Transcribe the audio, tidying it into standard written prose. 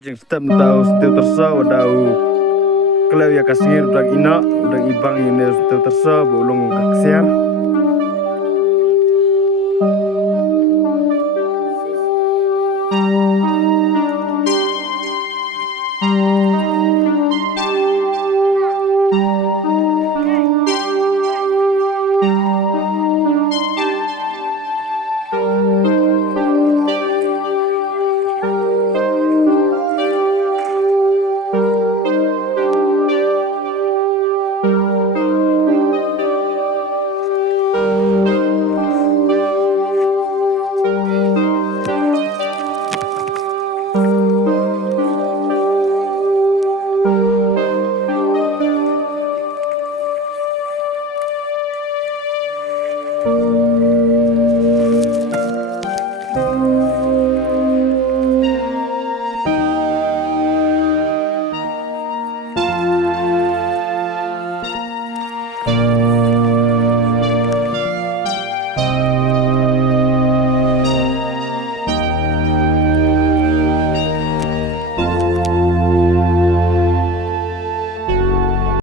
Jeng setiap tahu setiap tersa wadau klew ya kasir udang ina udang ibang ini setiap tersa bolong kaksian.